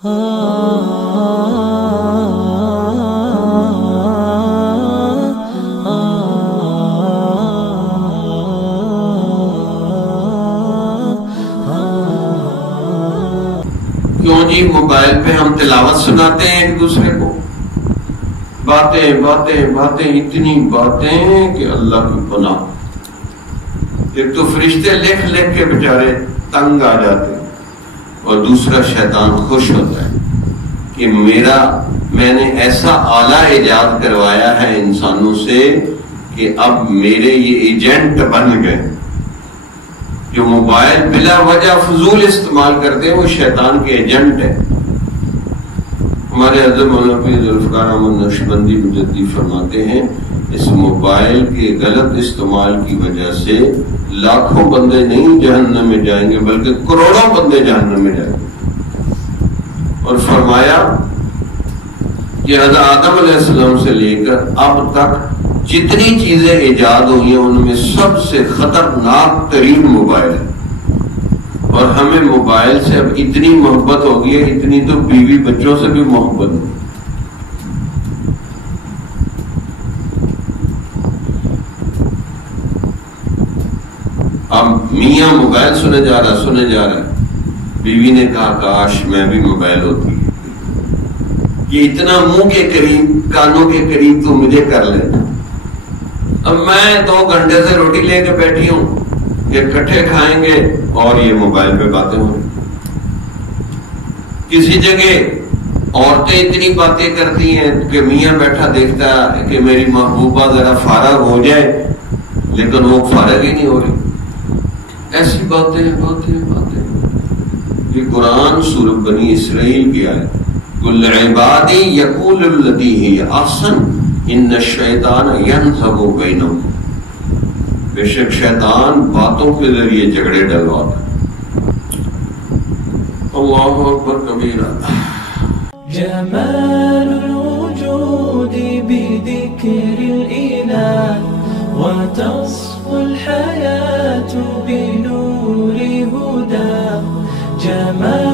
کیوں جی موبائل پہ ہم تلاوت سناتے ہیں ایک دوسرے کو، باتیں باتیں باتیں، اتنی باتیں کہ اللہ کی پناہ۔ ایک تو فرشتے لکھ لکھ کے بیچارے تنگ آ جاتے ہیں، اور دوسرا شیطان خوش ہوتا ہے کہ میں نے ایسا آلہ ایجاد کروایا ہے انسانوں سے کہ اب میرے یہ ایجنٹ بن گئے۔ جو موبائل بلا وجہ فضول استعمال کرتے ہیں وہ شیطان کے ایجنٹ ہیں۔ ہمارے حضرت مولانا پیر ذوالفقار احمد نقشبندی مجددی فرماتے ہیں اس موبائل کے غلط استعمال کی وجہ سے لاکھوں بندے نہیں جہنم میں جائیں گے بلکہ کروڑوں بندے جہنم میں جائیں گے۔ اور فرمایا کہ حضرت آدم علیہ السلام سے لے کر اب تک جتنی چیزیں ایجاد ہوئی ہیں ان میں سب سے خطرناک ترین موبائل ہے، اور ہمیں موبائل سے اب اتنی محبت ہو گئی ہے، اتنی تو بیوی بچوں سے بھی محبت ہے۔ اب میاں موبائل سنے جا رہا ہے، بیوی نے کہا کاش میں بھی موبائل ہوتی، یہ اتنا منہ کے قریب کانوں کے قریب تو مجھے کر لیتا۔ اب میں 2 گھنٹے سے روٹی لے کے بیٹھی ہوں، یہ کٹھے کھائیں گے اور یہ موبائل پہ باتیں ہوں۔ کسی جگہ عورتیں اتنی باتیں کرتی ہیں کہ میاں بیٹھا دیکھتا ہے کہ میری محبوبہ ذرا فارغ ہو جائے، لیکن وہ فارغ ہی نہیں ہو رہی۔ ایسی باتیں باتیں باتیں۔ یہ قرآن سورۃ بنی اسرائیل کی آیت، کل عبادی یقول الذی ہی احسن ان الشیطان ینزغ بینہم۔ بے شک شیطان باتوں کے ذریعے جھگڑے ڈلواتا ہے۔ اللہ اکبر کبیرہ۔ جمال الوجود بذکر الإله وتصفو الحياة بنور هداه، جمال